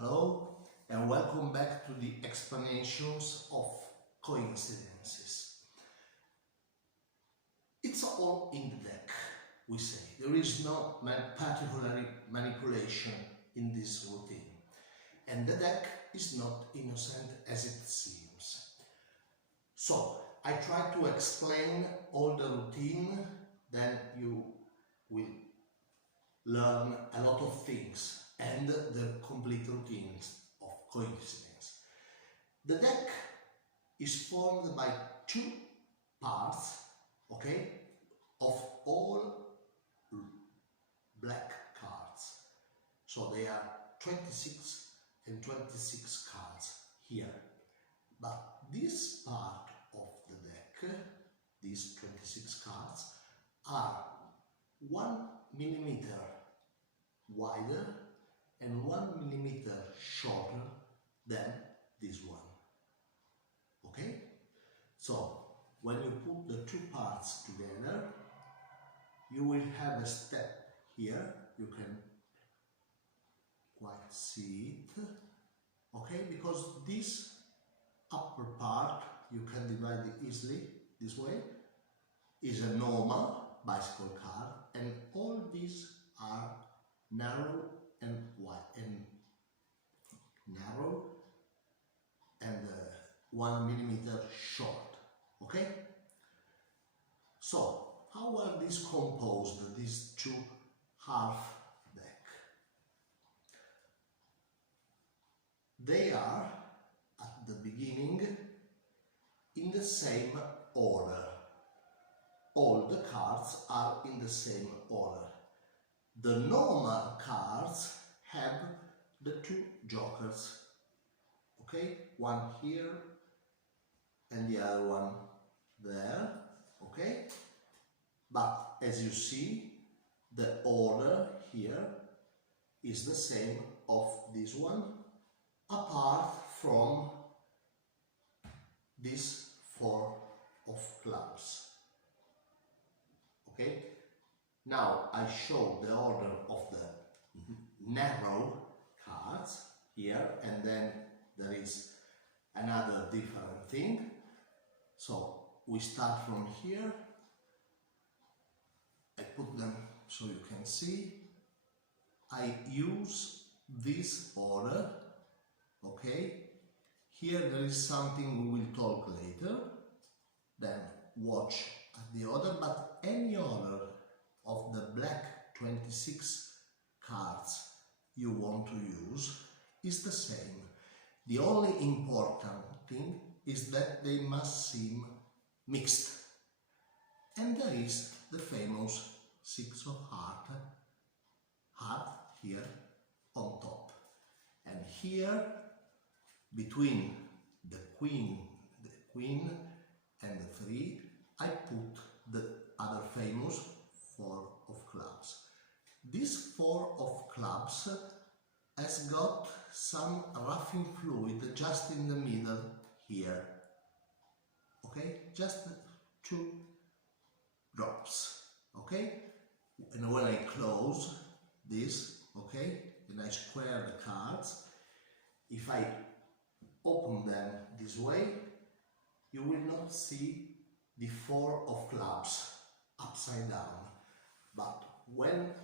Hello and welcome back to the explanations of coincidences. It's all in the deck, we say. There is no particular manipulation in this routine. And the deck is not innocent as it seems. So, I try to explain all the routine, then you will learn a lot of things and the complete routines of coincidence. The deck is formed by two parts, okay, of all black cards. So they are 26 and 26 cards here. But this part of the deck, these 26 cards, are 1 millimeter wider and 1 millimeter shorter than this one. Okay? So, when you put the two parts together, you will have a step here. You can quite see it. Okay? Because this upper part, you can divide it easily this way, is a normal bicycle card, and all these are narrow and wide and narrow and 1 millimeter short. Okay? So, how are these composed, these two half deck? They are at the beginning in the same order. All the cards are in the same order. The normal cards have the two jokers, okay? One here and the other one there, okay? But as you see, the order here is the same of this one, apart from this 4 of clubs, okay? Now I show the order of the narrow cards here, and then there is another different thing. So we start from here. I put them so you can see. I use this order, okay? Here there is something we will talk later, then watch at the order, but any order of the black 26 cards you want to use is the same. The only important thing is that they must seem mixed. And there is the famous 6 of heart here on top. And here, between the queen and the 3, I put the other famous 4 of clubs. This 4 of clubs has got some roughing fluid just in the middle here. Okay, just 2 drops. Okay, and when I close this, okay, and I square the cards, if I open them this way, you will not see the 4 of clubs upside down. But when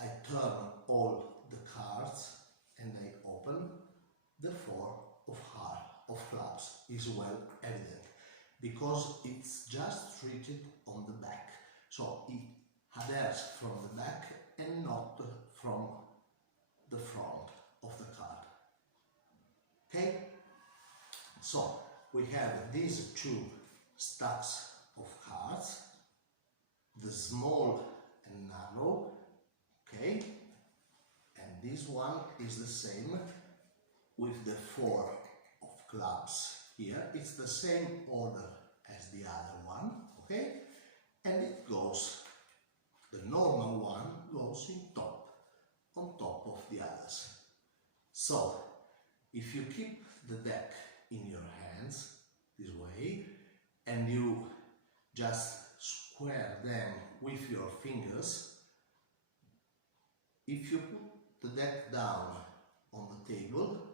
I turn all the cards and I open, the 4 of clubs is well evident, because it's just treated on the back. So it adheres from the back and not from the front of the card. Okay? So we have these 2 stacks of cards, the small and narrow, okay, and this one is the same with the 4 of clubs here. It's the same order as the other one, okay, and it goes, the normal one goes on top of the others. So if you keep the deck in your hands this way and you just square them with your fingers, if you put the deck down table,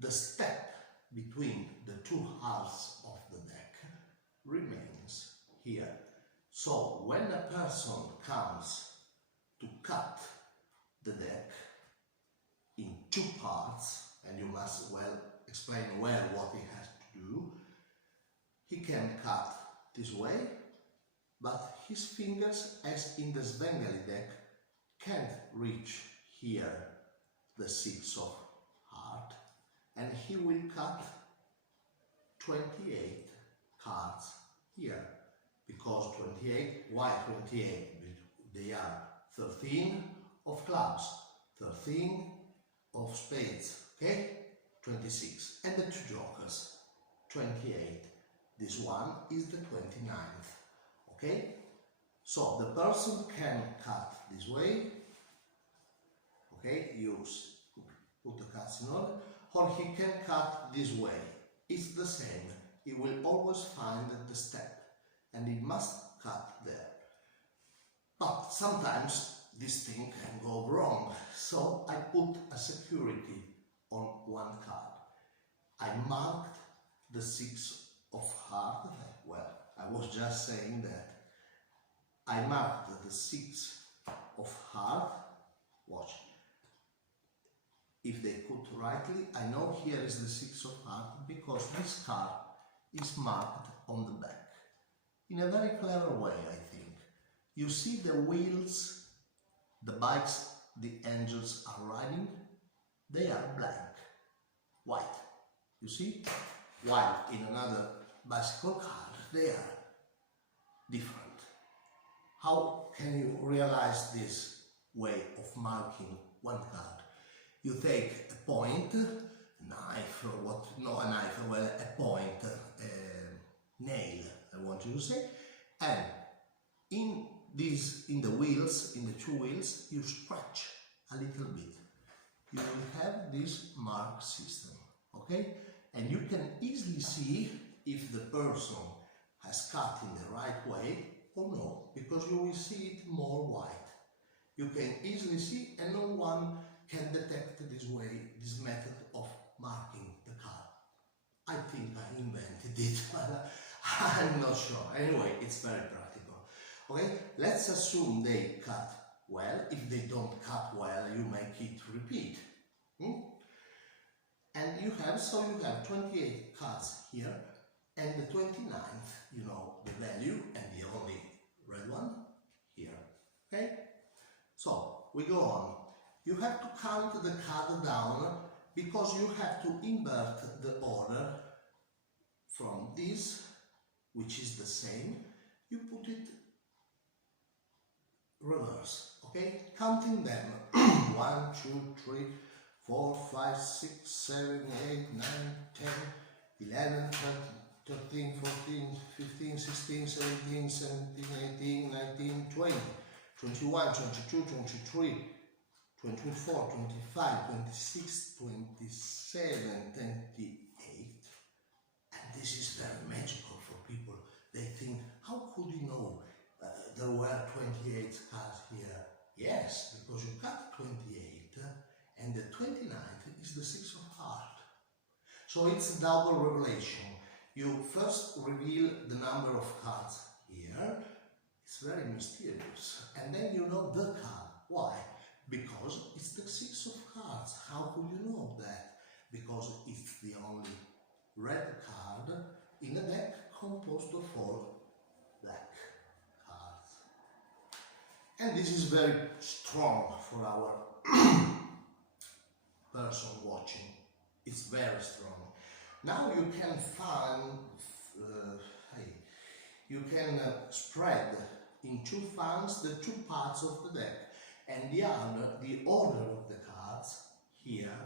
the step between the two halves of the deck remains here. So when a person comes to cut the deck in two parts, and you must well explain well what he has to do, he can cut this way, but his fingers, as in the Svengali deck, can't reach here the 6 of heart, and he will cut 28 cards here, because 28, why 28? They are 13 of clubs, 13 of spades, okay? 26, and the two jokers, 28. This one is the 29th, okay? So the person can cut this way, okay? Put the cards in order, or he can cut this way. It's the same. He will always find the step, and he must cut there. But sometimes this thing can go wrong, so I put a security on one card. I marked the 6 of heart. Well, I was just saying that. I marked the 6 of heart. Watch. If they put rightly, I know here is the 6 of heart because this card is marked on the back. In a very clever way, I think. You see the wheels, the bikes, the angels are riding, they are blank, white. You see? While in another bicycle card, they are different. How can you realize this way of marking one card? You take a point, a knife, or what, no, a knife, well, a point, a nail, I want you to say, and in the wheels, in the two wheels, you scratch a little bit. You will have this mark system, okay? And you can easily see if the person has cut in the right way or no, because you will see it more white. You can easily see, and no one can detect this way, this method of marking the card. I think I invented it, but I'm not sure. Anyway, it's very practical. Okay, let's assume they cut well. If they don't cut well, you make it repeat. And you have 28 cards here, and the 29th, you know, the value, and the only red one here. Okay? So, we go on. You have to count the card down, because you have to invert the order from this, which is the same, you put it reverse, okay? Counting them. 1, 2, 3, 4, 5, 6, 7, 8, 9, 10, 11, 12, 13, 14, 15, 16, 17, 17, 18, 19, 20, 21, 22, 23, 24, 25, 26, 27, 28. And this is very magical for people. They think, how could you know there were 28 cards here? Yes, because you cut 28 and the 29th is the 6 of heart. So it's a double revelation. You first reveal the number of cards here. It's very mysterious. And then you know the card. Why? Because it's the 6 of cards. How could you know that? Because it's the only red card in a deck composed of all black cards. And this is very strong for our person watching. It's very strong. Now you can find, you can spread in two fans the two parts of the deck, and the order of the cards here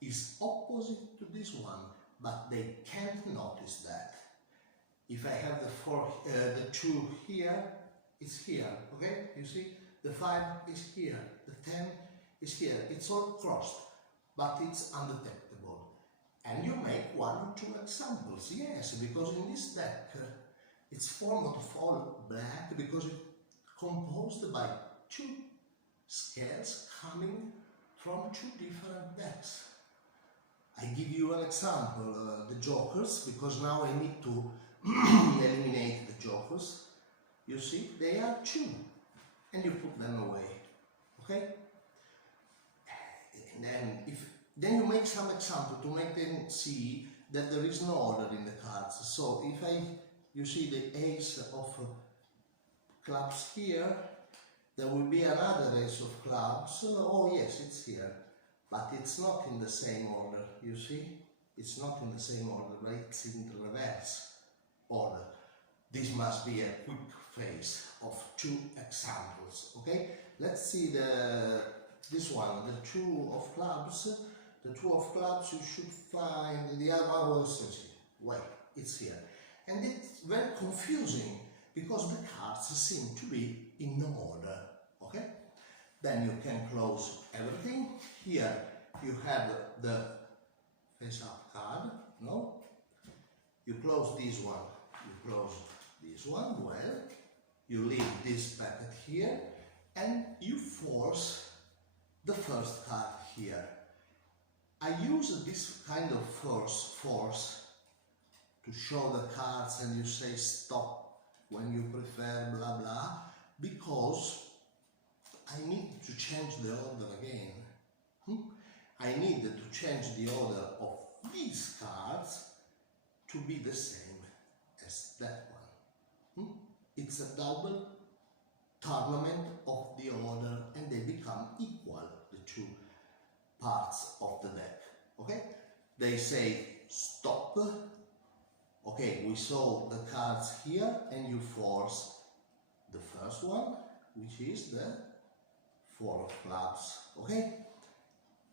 is opposite to this one, but they can't notice that. If I have the 2 here, it's here, okay? You see? The 5 is here, the 10 is here. It's all crossed, but it's undetectable. And you make 1 or 2 examples, yes, because in this deck it's formed of all black, because it's composed by 2 scales coming from two different decks. I give you an example, the jokers, because now I need to eliminate the jokers. You see, they are two, and you put them away, okay? And then you make some example to make them see that there is no order in the cards. So if you see the ace of clubs here, there will be another ace of clubs. Oh yes, it's here, but it's not in the same order, you see? It's not in the same order, but it's in the reverse order. This must be a quick phase of two examples, okay? Let's see this one, the two of clubs. The two of clubs, you should find the other ones. Wait, it's here. And it's very confusing because the cards seem to be in no order, okay? Then you can close everything. Here you have the face-up card, no? You close this one, you close this one, well, you leave this packet here, and you force the first card here. I use this kind of force to show the cards and you say stop when you prefer blah blah, because I need to change the order again. I need to change the order of these cards to be the same as that one. It's a double tournament of the order and they become equal, the two parts of the deck, okay? They say stop, okay, we saw the cards here and you force the first one, which is the four of clubs, okay?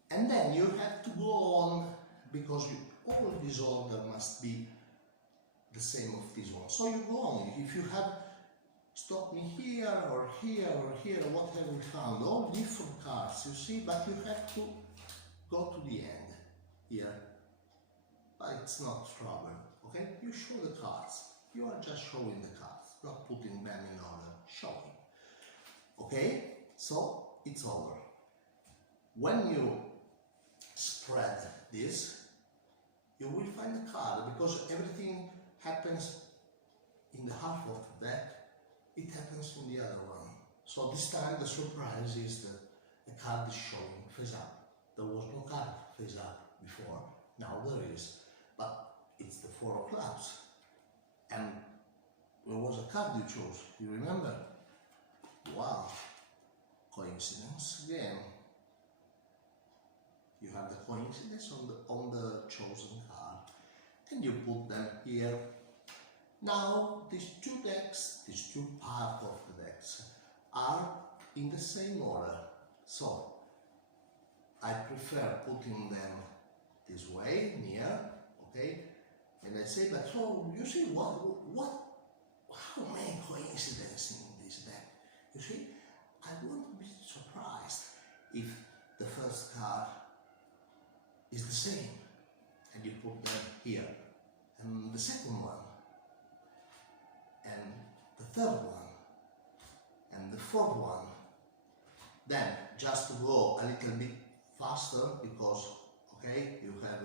And then you have to go on because all this order must be the same of this one. So you go on, if you have stop me here or here or here, what have we found? All different cards, you see, but you have to go to the end here, but it's not trouble, okay? You show the cards, you are just showing the cards, not putting them in order, showing, okay? So it's over. When you spread this, you will find the card, because everything happens in the half of the deck, it happens in the other one. So this time the surprise is that the card is showing face up. There was no card face up before, now there is, but it's the four of clubs. And there was a card you chose, you remember? Wow, coincidence again. You have the coincidence on the chosen card, and you put them here. Now these two decks, these two parts of the decks, are in the same order. So I prefer putting them this way, near, okay? And I say, but so you see how many coincidences in this deck? You see, I wouldn't be surprised if the first card is the same, and you put them here, and the second one, and the third one, and the fourth one. Then, just to go a little bit faster, because, okay, you have,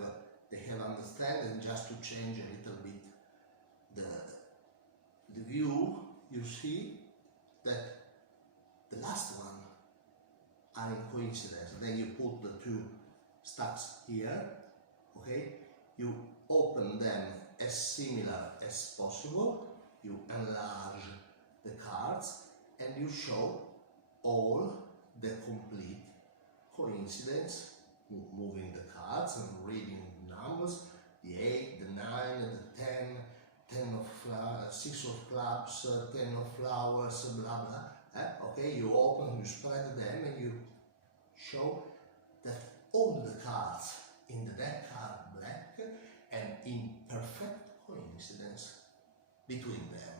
they have understand, and just to change a little bit the view, you see that the last one are in coincidence. Then you put the two stacks here, okay, you open them as similar as possible, you enlarge the cards, and you show all the complete coincidence, moving the cards and reading the numbers, the 8, the 9, the 10, 6 of clubs, 10 of flowers, blah blah. Okay, you open, you spread them, and you show that all the cards in the deck are black and in perfect coincidence between them.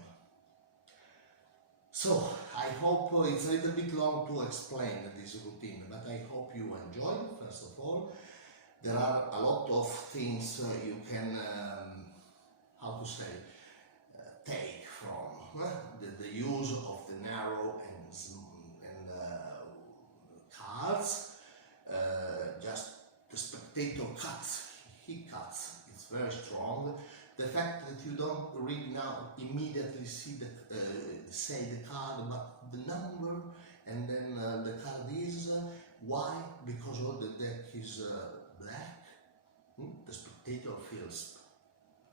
So I hope it's a little bit long to explain this routine, but I hope you enjoyed. First of all, there are a lot of things you can, how to say, take from the use of the narrow and cards. spectator cuts, he cuts, it's very strong. The fact that you don't really now immediately see the say the card, but the number, and then the card is why? Because all the deck is black. The spectator feels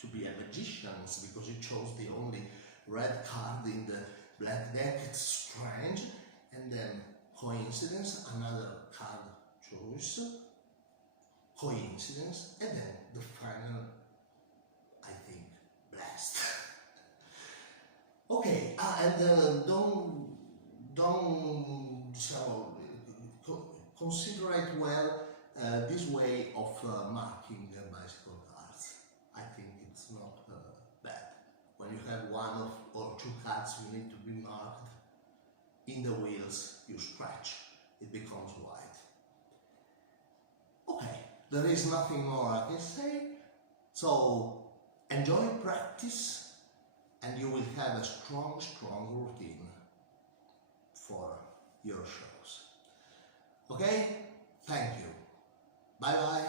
to be a magician because he chose the only red card in the black deck. It's strange. And then coincidence, another card choice, coincidence, and then the final, I think, blast. Okay, and consider it well, this way of marking bicycle cards. I think it's not bad. When you have one or two cards you need to be marked, in the wheels you scratch, it becomes white. Okay, there is nothing more I can say. So enjoy practice and you will have a strong routine for your shows. Okay, thank you. Bye bye.